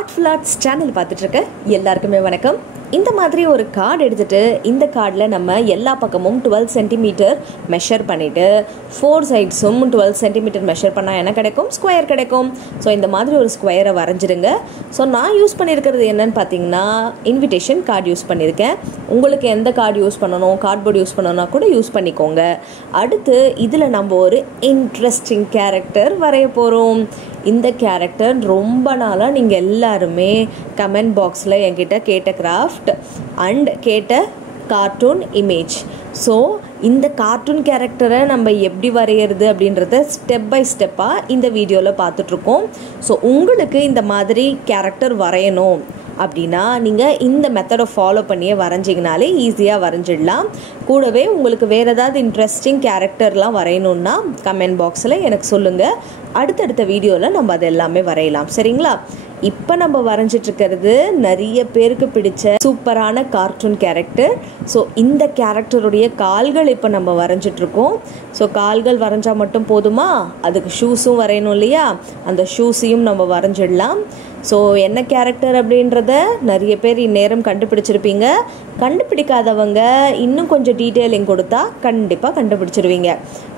Artful channel பார்த்துட்டு இருக்க எல்லாருக்குமே வணக்கம். இந்த மாதிரி ஒரு கார்டு எடுத்துட்டு இந்த கார்டில் நம்ம எல்லா பக்கமும் 12 சென்டிமீட்டர் மெஷர் பண்ணிவிட்டு 4 சைட்ஸும் 12 சென்டிமீட்டர் மெஷர் பண்ணால் என்ன கிடைக்கும்? ஸ்கொயர் கிடைக்கும். ஸோ இந்த மாதிரி ஒரு ஸ்கொயரை வரைஞ்சிடுங்க. ஸோ நான் யூஸ் பண்ணியிருக்கிறது என்னன்னு பார்த்தீங்கன்னா இன்விடேஷன் கார்டு யூஸ் பண்ணியிருக்கேன். உங்களுக்கு எந்த கார்டு யூஸ் பண்ணணும், கார்ட்போர்டு யூஸ் பண்ணணும்னா கூட யூஸ் பண்ணிக்கோங்க. அடுத்து இதில் நம்ம ஒரு இன்ட்ரெஸ்டிங் கேரக்டர் வரைய போகிறோம். இந்த கேரக்டர் ரொம்ப நாளாக நீங்கள் எல்லாருமே கமெண்ட் பாக்ஸில் என்கிட்ட கேட்ட கிராஃப்ட் அண்ட் கேட்ட கார்ட்டூன் இமேஜ். ஸோ இந்த கார்ட்டூன் கேரக்டரை நம்ம எப்படி வரைகிறது அப்படின்றத ஸ்டெப் பை ஸ்டெப்பாக இந்த வீடியோவில் பார்த்துட்ருக்கோம். ஸோ உங்களுக்கு இந்த மாதிரி கேரக்டர் வரையணும் அப்படின்னா நீங்கள் இந்த மெத்தடை ஃபாலோ பண்ணியே வரைஞ்சிங்கனாலே ஈஸியாக வரைஞ்சிடலாம். கூடவே உங்களுக்கு வேறு ஏதாவது இன்ட்ரெஸ்டிங் கேரக்டர்லாம் வரையணுன்னா கமெண்ட் பாக்ஸில் எனக்கு சொல்லுங்கள். அடுத்தடுத்த வீடியோவில் நம்ம அது எல்லாமே வரையலாம். சரிங்களா? இப்போ நம்ம வரைஞ்சிட்ருக்கிறது நிறைய பேருக்கு பிடிச்ச சூப்பரான கார்ட்டூன் கேரக்டர். ஸோ இந்த கேரக்டருடைய கால்கள் இப்போ நம்ம வரைஞ்சிட்ருக்கோம். ஸோ கால்கள் வரைஞ்சால் மட்டும் போதுமா? அதுக்கு ஷூஸும் வரையணும் இல்லையா? அந்த ஷூஸையும் நம்ம வரைஞ்சிடலாம். ஸோ என்ன கேரக்டர் அப்படின்றத நிறைய பேர் இந்நேரம் கண்டுபிடிச்சிருப்பீங்க. கண்டுபிடிக்காதவங்க இன்னும் கொஞ்சம் டீட்டெயிலிங் கொடுத்தா கண்டிப்பாக கண்டுபிடிச்சிருவீங்க.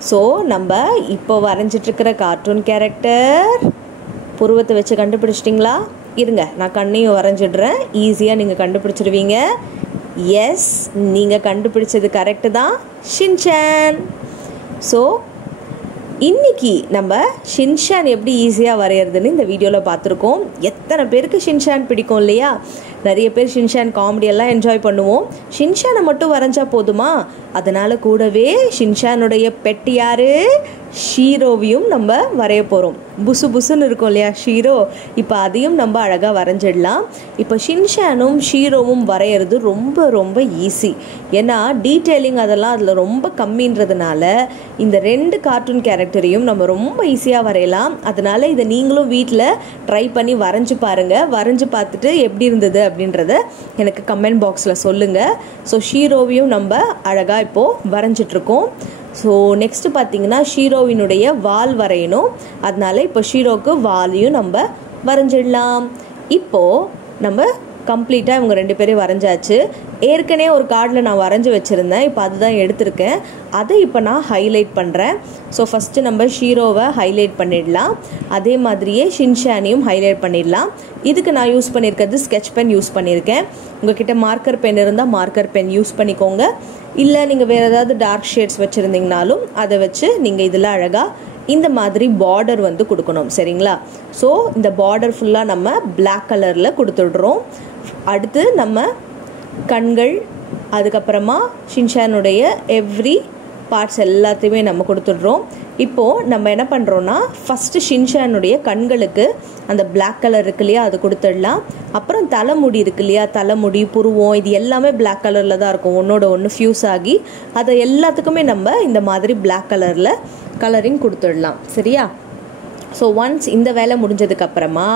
ஸோ நம்ம இப்போ வரைஞ்சிட்ருக்கிற கார்ட்டூன் கேரக்டர் புருவத்தை வச்சு கண்டுபிடிச்சிட்டிங்களா? இருங்க, நான் கண்ணையும் வரைஞ்சிடுறேன். ஈஸியாக நீங்கள் கண்டுபிடிச்சிடுவீங்க. எஸ், நீங்கள் கண்டுபிடிச்சது கரெக்டு தான், ஷின்சான். ஸோ இன்னைக்கு நம்ம ஷின்சான் எப்படி ஈஸியாக வரைகிறதுன்னு இந்த வீடியோவில் பார்த்துருக்கோம். எத்தனை பேருக்கு ஷின்சான் பிடிக்கும் இல்லையா? நிறைய பேர் ஷின்சான் காமெடியெல்லாம் என்ஜாய் பண்ணுவோம். ஷின்சானை மட்டும் வரைஞ்சா போதுமா? அதனால் கூடவே ஷின்சானுடைய பெட் யார்? ஷீரோவையும் நம்ம வரைய போகிறோம். புசு புசுன்னு இருக்கும் இல்லையா ஷீரோ? இப்போ அதையும் நம்ம அழகாக வரைஞ்சிடலாம். இப்போ ஷின்சானும் ஷீரோவும் வரைகிறது ரொம்ப ரொம்ப ஈஸி. ஏன்னா டீட்டெயிலிங் அதெல்லாம் அதில் ரொம்ப கம்மின்றதுனால இந்த 2 கார்ட்டூன் கேரக்டரையும் நம்ம ரொம்ப ஈஸியாக வரையலாம். அதனால் இதை நீங்களும் வீட்டில் ட்ரை பண்ணி வரைஞ்சி பாருங்கள். வரைஞ்சி பார்த்துட்டு எப்படி இருந்தது அப்படின்றத எனக்கு கமெண்ட் பாக்ஸில் சொல்லுங்கள். ஸோ ஷீரோவையும் நம்ம அழகாக இப்போது வரைஞ்சிட்ருக்கோம். ஸோ நெக்ஸ்ட்டு பார்த்தீங்கன்னா ஷீரோவினுடைய வால் வரையணும். அதனால இப்போ ஷீரோவுக்கு வாலையும் நம்ம வரைஞ்சிடலாம். இப்போது நம்ம கம்ப்ளீட்டாக இவங்க 2 பேரையும் வரைஞ்சாச்சு. ஏற்கனவே ஒரு கார்டில் நான் வரைஞ்சி வச்சுருந்தேன். இப்போ அதுதான் எடுத்திருக்கேன். அதை இப்போ நான் ஹைலைட் பண்ணுறேன். ஸோ ஃபஸ்ட்டு நம்ம ஷீரோவை ஹைலைட் பண்ணிடலாம். அதே மாதிரியே ஷின்சானையும் ஹைலைட் பண்ணிடலாம். இதுக்கு நான் யூஸ் பண்ணியிருக்கிறது ஸ்கெட்ச் பென் யூஸ் பண்ணியிருக்கேன். உங்கள்கிட்ட மார்க்கர் பென் இருந்தால் மார்க்கர் பென் யூஸ் பண்ணிக்கோங்க. இல்லை நீங்கள் வேறு ஏதாவது டார்க் ஷேட்ஸ் வச்சுருந்தீங்கனாலும் அதை வச்சு நீங்கள் இதில் அழகாக இந்த மாதிரி பார்டர் வந்து கொடுக்கணும். சரிங்களா? ஸோ இந்த பார்டர் ஃபுல்லாக நம்ம பிளாக் கலரில் கொடுத்துடுறோம். அடுத்து நம்ம கண்கள், அதுக்கப்புறமா ஷின்சானுடைய எவ்ரி பார்ட்ஸ் எல்லாத்தையுமே நம்ம கொடுத்துடுறோம். இப்போது நம்ம என்ன பண்ணுறோன்னா ஃபஸ்ட்டு ஷின்சானுடைய கண்களுக்கு அந்த பிளாக் கலர் இருக்கு இல்லையா, அது கொடுத்துடலாம். அப்புறம் தலைமுடி இருக்கு இல்லையா, தலைமுடி, புருவம், இது எல்லாமே பிளாக் கலரில் தான் இருக்கும். ஒன்றோட ஒன்று ஃபியூஸ் ஆகி அதை எல்லாத்துக்குமே நம்ம இந்த மாதிரி பிளாக் கலரில் கலரிங் கொடுத்துடலாம். சரியா? ஸோ ஒன்ஸ் இந்த வேலை முடிஞ்சதுக்கப்புறமா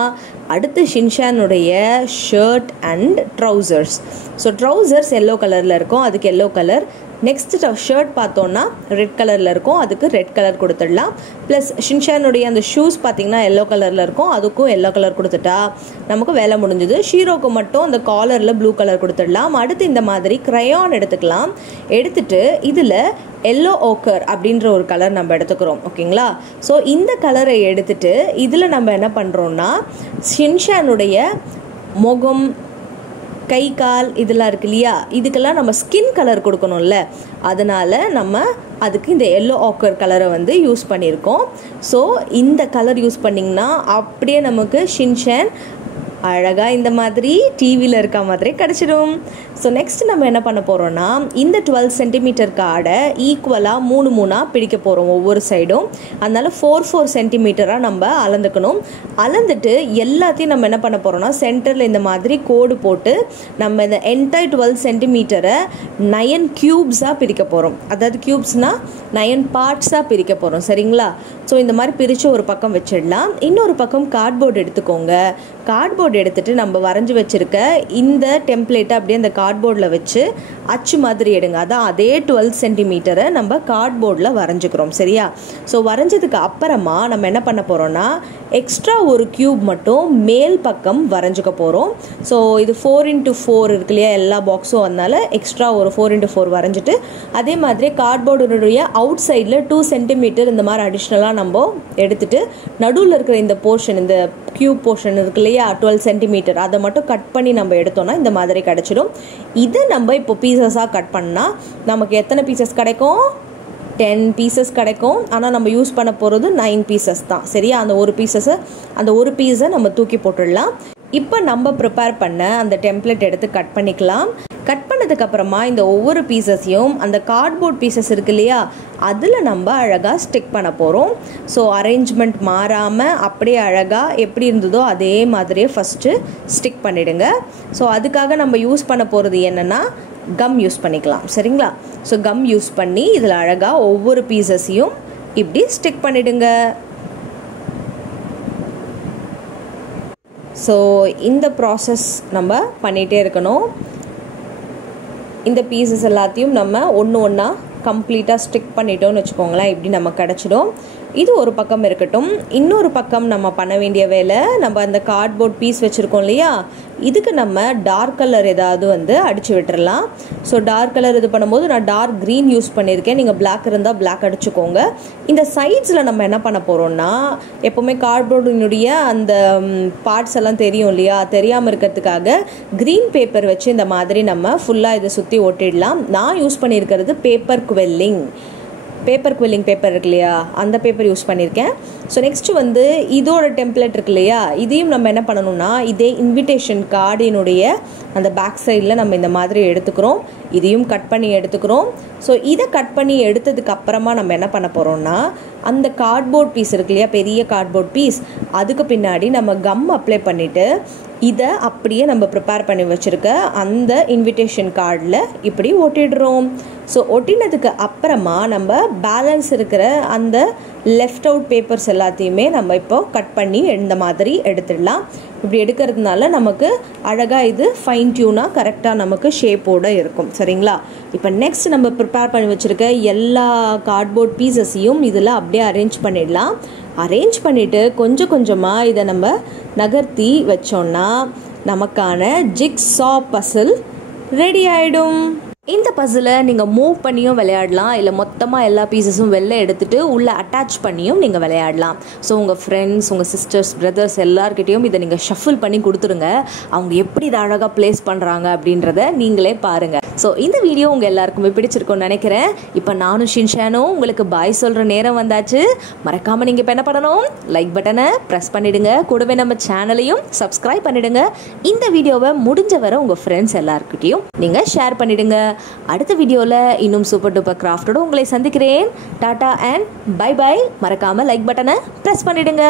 அடுத்து ஷின்சானுடைய shirt and trousers. So trousers yellow கலரில் இருக்கும், அதுக்கு எல்லோ கலர். நெக்ஸ்ட்டு ஷர்ட் பார்த்தோன்னா ரெட் கலரில் இருக்கும், அதுக்கு ரெட் கலர் கொடுத்துடலாம். ப்ளஸ் ஷின்சானுடைய அந்த ஷூஸ் பார்த்திங்கன்னா எல்லோ கலரில் இருக்கும், அதுக்கும் எல்லோ கலர் கொடுத்துட்டா நமக்கு வேலை முடிஞ்சுது. ஷீரோக்கு மட்டும் அந்த காலரில் ப்ளூ கலர் கொடுத்துடலாம். அடுத்து இந்த மாதிரி க்ரையான் எடுத்துக்கலாம். எடுத்துட்டு இதில் எல்லோ ஓக்கர் அப்படின்ற ஒரு கலர் நம்ம எடுத்துக்கிறோம். ஓகேங்களா? ஸோ இந்த கலரை எடுத்துட்டு இதில் நம்ம என்ன பண்ணுறோன்னா ஷின்சானுடைய முகம், கை, கால் இதெல்லாம் இருக்கு இல்லையா, இதுக்கெல்லாம் நம்ம ஸ்கின் கலர் கொடுக்கணும்ல, அதனால் நம்ம அதுக்கு இந்த எல்லோ ஆக்கர் கலரை வந்து யூஸ் பண்ணியிருக்கோம். ஸோ இந்த கலர் யூஸ் பண்ணிங்கன்னா அப்படியே நமக்கு ஷின்சான் அழகாக இந்த மாதிரி டிவியில் இருக்க மாதிரி கிடச்சிடும். ஸோ நெக்ஸ்ட் நம்ம என்ன பண்ண போகிறோன்னா இந்த 12 சென்டிமீட்டர் கார்டை ஈக்குவலாக 3 பிடிக்க போகிறோம் ஒவ்வொரு சைடும். அதனால் 4 சென்டிமீட்டராக நம்ம அளந்துக்கணும். அளந்துட்டு எல்லாத்தையும் நம்ம என்ன பண்ண போகிறோம்னா சென்டரில் இந்த மாதிரி கோடு போட்டு நம்ம இந்த என்டையர் 12 சென்டிமீட்டரை 9 க்யூப்ஸாக பிரிக்க போகிறோம். அதாவது க்யூப்ஸ்னால் 9 பார்ட்ஸாக பிரிக்க போகிறோம். சரிங்களா? ஸோ இந்த மாதிரி பிரித்து ஒரு பக்கம் வச்சிடலாம். இன்னொரு பக்கம் கார்ட்போர்டு எடுத்துக்கோங்க. கார்ட்போர்டு எடுத்துகிட்டு நம்ம வரைஞ்சி வச்சுருக்க இந்த டெம்ப்ளேட்டை அப்படியே அந்த கார்ட்போர்டில் வச்சு அச்சு மாதிரி எடுங்க. அதான் அதே 12 சென்டிமீட்டரை நம்ம கார்ட்போர்டில் வரைஞ்சிக்கிறோம். சரியா? ஸோ வரைஞ்சதுக்கு அப்புறமா நம்ம என்ன பண்ண போகிறோம்னா எக்ஸ்ட்ரா ஒரு க்யூப் மட்டும் மேல் பக்கம் வரைஞ்சிக்க போகிறோம். ஸோ இது 4x4 இருக்கு இல்லையா எல்லா பாக்ஸும், அதனால எக்ஸ்ட்ரா ஒரு 4x4 வரைஞ்சிட்டு அதே மாதிரி கார்ட்போர்டுடைய அவுட் சைடில் 2 சென்டிமீட்டர் இந்த மாதிரி அடிஷ்னலாக நம்ம எடுத்துட்டு நடுவில் இருக்கிற இந்த போர்ஷன், இந்த க்யூப் போர்ஷன் இருக்கு இல்லையா 12 சென்டிமீட்டர், அதை மட்டும் கட் பண்ணி நம்ம எடுத்தோம்னா இந்த மாதிரி கிடச்சிடும். இதை நம்ம இப்போ பீசஸாக கட் பண்ணால் நமக்கு எத்தனை பீசஸ் கிடைக்கும்? 10 பீசஸ் கிடைக்கும். ஆனால் நம்ம யூஸ் பண்ண போகிறது 9 பீசஸ் தான். சரியா? அந்த ஒரு பீஸை நம்ம தூக்கி போட்டுடலாம். இப்போ நம்ம ப்ரிப்பேர் பண்ண அந்த டெம்ப்ளேட் எடுத்து கட் பண்ணிக்கலாம். கட் பண்ணதுக்கப்புறமா இந்த ஒவ்வொரு பீசஸையும் அந்த கார்ட்போர்ட் பீசஸ் இருக்கு இல்லையா அதில் நம்ம அழகாக ஸ்டிக் பண்ண போகிறோம். ஸோ அரேஞ்ச்மெண்ட் மாறாமல் அப்படியே அழகாக எப்படி இருந்ததோ அதே மாதிரியே ஃபஸ்ட்டு ஸ்டிக் பண்ணிவிடுங்க. ஸோ அதுக்காக நம்ம யூஸ் பண்ண போகிறது என்னென்னா கம் யூஸ் பண்ணிக்கலாம். சரிங்களா? ஸோ கம் யூஸ் பண்ணி இதில் அழகாக ஒவ்வொரு பீசஸையும் இப்படி ஸ்டிக் பண்ணிவிடுங்க. ஸோ இந்த ப்ராசஸ் நம்ம பண்ணிகிட்டே இருக்கணும். இந்த பீசஸ் எல்லாத்தையும் நம்ம ஒன்று ஒன்றா கம்ப்ளீட்டாக ஸ்டிக் பண்ணிட்டோம்னு வச்சுக்கோங்களேன். இப்படி நம்ம கிடச்சிடும். இது ஒரு பக்கம் இருக்கட்டும். இன்னொரு பக்கம் நம்ம பண்ண வேண்டிய வேலை, நம்ம அந்த கார்ட்போர்ட் பீஸ் வச்சுருக்கோம் இல்லையா இதுக்கு நம்ம டார்க் கலர் ஏதாவது அடித்து விட்டுறலாம். ஸோ டார்க் கலர் இது பண்ணும்போது நான் டார்க் க்ரீன் யூஸ் பண்ணியிருக்கேன். நீங்கள் பிளாக் இருந்தால் பிளாக் அடிச்சுக்கோங்க. இந்த சைட்ஸில் நம்ம என்ன பண்ண போகிறோம்னா எப்போவுமே கார்ட்போர்டினுடைய அந்த பார்ட்ஸ் எல்லாம் தெரியும் இல்லையா, தெரியாமல் இருக்கிறதுக்காக க்ரீன் பேப்பர் வச்சு இந்த மாதிரி நம்ம ஃபுல்லாக இதை சுற்றி ஒட்டிடலாம். நான் யூஸ் பண்ணியிருக்கிறது பேப்பர் குவெல்லிங் பேப்பர் இருக்கு இல்லையா அந்த பேப்பர் யூஸ் பண்ணியிருக்கேன். ஸோ நெக்ஸ்ட்டு இதோட டெம்ப்ளேட் இருக்கு இல்லையா இதையும் நம்ம என்ன பண்ணணும்னா இதே இன்விடேஷன் கார்டினுடைய அந்த பேக் சைடில் நம்ம இந்த மாதிரி எடுத்துக்கிறோம். இதையும் கட் பண்ணி எடுத்துக்கிறோம். ஸோ இதை கட் பண்ணி எடுத்ததுக்கு அப்புறமா நம்ம என்ன பண்ண போகிறோம்னா அந்த கார்ட்போர்ட் பீஸ் இருக்கு இல்லையா பெரிய கார்ட்போர்ட் பீஸ் அதுக்கு பின்னாடி நம்ம கம் அப்ளை பண்ணிவிட்டு இதை அப்படியே நம்ம ப்ரிப்பேர் பண்ணி வச்சுருக்க அந்த இன்விடேஷன் கார்டில் இப்படி ஒட்டிடுறோம். ஸோ ஒட்டினதுக்கு அப்புறமா நம்ம பேலன்ஸ் இருக்கிற அந்த லெஃப்ட் அவுட் பேப்பர்ஸ் எல்லாத்தையுமே நம்ம இப்போ கட் பண்ணி இந்த மாதிரி எடுத்துடலாம். இப்படி எடுக்கிறதுனால நமக்கு அழகாக இது ஃபைன் டியூனாக கரெக்டாக நமக்கு ஷேப்போடு இருக்கும். சரிங்களா? இப்போ நெக்ஸ்ட் நம்ம ப்ரிப்பேர் பண்ணி வச்சுருக்க எல்லா கார்ட்போர்ட் பீசஸையும் இதில் அப்படியே அரேஞ்ச் பண்ணிடலாம். அரேஞ்ச் பண்ணிவிட்டு கொஞ்சம் கொஞ்சமாக இதை நம்ம நகர்த்தி வச்சோன்னா நமக்கான ஜிக்ஸா பசில் ரெடி ஆகிடும். இந்த பசிலை நீங்கள் மூவ் பண்ணியும் விளையாடலாம், இல்லை மொத்தமாக எல்லா பீசஸும் வெளில எடுத்துகிட்டு உள்ளே அட்டாச் பண்ணியும் நீங்கள் விளையாடலாம். ஸோ உங்கள் ஃப்ரெண்ட்ஸ், உங்கள் சிஸ்டர்ஸ், பிரதர்ஸ் எல்லார்கிட்டையும் இதை நீங்கள் ஷஃபில் பண்ணி கொடுத்துருங்க. அவங்க எப்படி இதை அழகாக ப்ளேஸ் பண்ணுறாங்க அப்படின்றத நீங்களே பாருங்கள். ஸோ இந்த வீடியோ உங்கள் எல்லாருக்குமே பிடிச்சிருக்கும்னு நினைக்கிறேன். இப்போ நானும் ஷின்சானும் உங்களுக்கு பாய் சொல்கிற நேரம் வந்தாச்சு. மறக்காமல் நீங்கள் இப்போ என்ன பண்ணணும், லைக் பட்டனை ப்ரெஸ் பண்ணிவிடுங்க. கூடவே நம்ம சேனலையும் சப்ஸ்கிரைப் பண்ணிவிடுங்க. இந்த வீடியோவை முடிஞ்ச வரை உங்கள் ஃப்ரெண்ட்ஸ் எல்லாருக்கிட்டையும் நீங்கள் ஷேர் பண்ணிவிடுங்க. அடுத்த வீடியோவில் இன்னும் சூப்பர் டூப்பர் கிராஃப்டோட உங்களை சந்திக்கிறேன். Tata and bye bye. மறக்காமல் லைக் பட்டனை ப்ரெஸ் பண்ணிவிடுங்க.